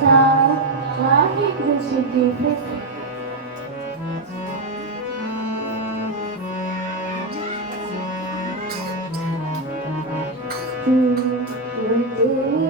Child, why did you give it? Mm-hmm.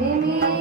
ঢেমে